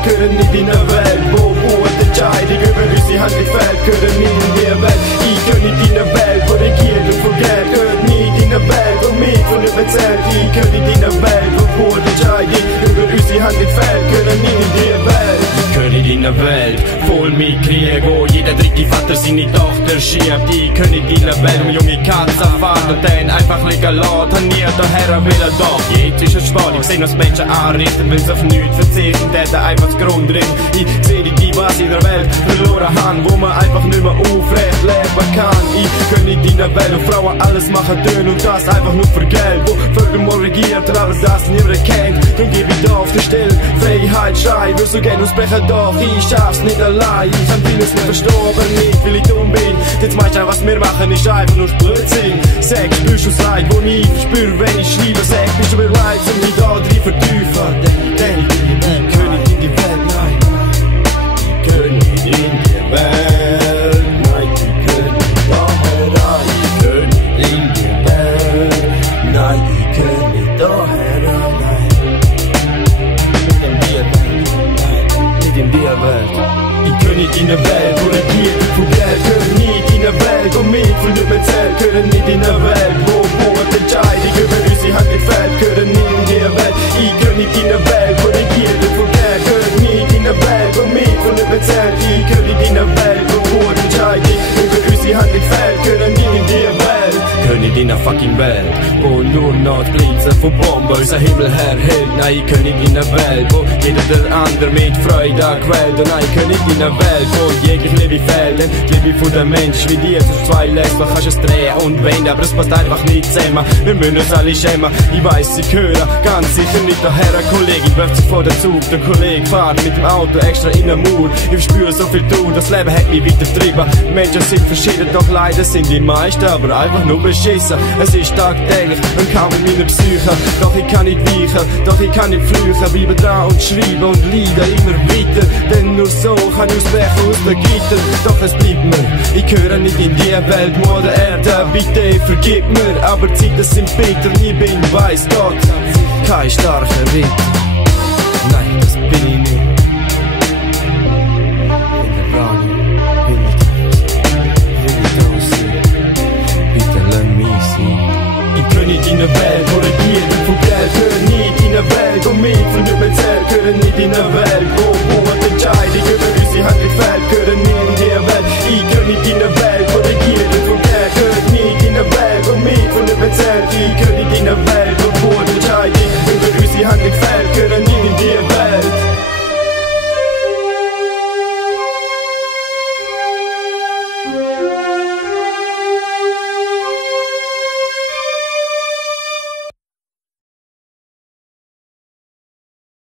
Welt, gehören nicht in eine Welt, wo die Entscheidung über unsere Hand fällt, gehören nicht in die Welt. Ich gehöre nicht in eine Welt, wo regiert und von Geld, gehört nicht in eine Welt, wo mit von überzählt. Ich gehöre nicht in eine Welt, wo die Entscheidung über unsere Hand fällt, gehören nicht in die Welt. Ich gehöre nicht in eine Welt, voll mit Krieg, wo jeder dritte Vater seine Tochter schiebt. Ich gehöre nicht in eine Welt, wo junge Katzen fahren und dann einfach liegen lassen. Nie daher will er doch, jetzt ist es spät. Ich seh, was Menschen anrichten, will sie auf nichts verzichten, der da einfach das Grund drin. Ich seh die, was in der Welt verloren haben, wo man einfach nicht mehr aufrecht leben kann. Ich gehöre nicht in eine Welt, wo Frauen alles machen dürfen und das einfach nur für Geld, wo Völker mal regiert, aber das niemand kennt. Dann gebe ich da auf der Stelle Freiheit schrei, will so gern ausbrechen, doch ich schaff's nicht allein. Ich kann vieles nicht verstehen, aber nicht, weil ich dumm bin. Jetzt meist du, was wir machen, ist einfach nur Blödsinn. Sag, spürst du das Leid, wo ich verspüre, wenn ich schreibe. Sag, bist du bereit, um mich da drin vertiefen? Denn ich gehöre nicht in die Welt, nein. Ich gehöre nicht in die Welt, nein. Ich gehöre nicht daher rein. Ich gehöre nicht in die Welt, nein. Ich gehöre nicht daher rein. Nicht in die Welt. Ich gehöre nicht in eine Welt, wo regiert wird von Geld. Gehöre nicht in eine Welt, wo mit von nicht mehr zählt. Gehöre nicht in eine Welt, wo die Entscheidung über unsere Hand fällt. Gehöre nicht in die Welt. Ich gehöre nicht in eine Welt, wo regiert wird von Geld. Gehöre nicht in eine Welt, wo mit von nicht mehr zählt. Ich gehöre nicht in eine Welt, wo die Entscheidung über unsere Hand fällt. Gehöre nicht in die Welt. Gehöre nicht in eine fucking Welt, wo nur noch die Blitze von Bomben unser Himmel herhält. Nein, ich gehöre nicht in eine Welt, wo jeder der andere mit Freude quält. Und nein, ich gehöre nicht in eine Welt, wo jegliche Liebe fehlt. Denn die Liebe von den Menschen wie dir, zwischen zwei Lesben kannst es drehen und wenden, aber es passt einfach nicht zusammen. Wir müssen uns alle schämen. Ich weiss, ich höre ganz sicher nicht daher. Eine Kollegin wirft sich vor den Zug, der Kollege fährt mit dem Auto extra in den Mauer. Ich spüre so viel Tun, das Leben hat mich weiter getrieben. Menschen sind verschieden, doch leider sind die meisten aber einfach nur beschissen. Es ist tagtäglich ein Kampf in meiner Psyche, doch ich kann nicht weichen, doch ich kann nicht flüchen. Bleibe dran und schreibe und leide immer weiter, denn nur so kann ich ausbrechen aus der Gitter. Doch es bleibt mir, ich gehöre nicht in die Welt, Mutter Erde, bitte vergib mir. Aber die Zeiten sind bitter, ich bin, weiss Gott, kein starker Ritter. Nein, das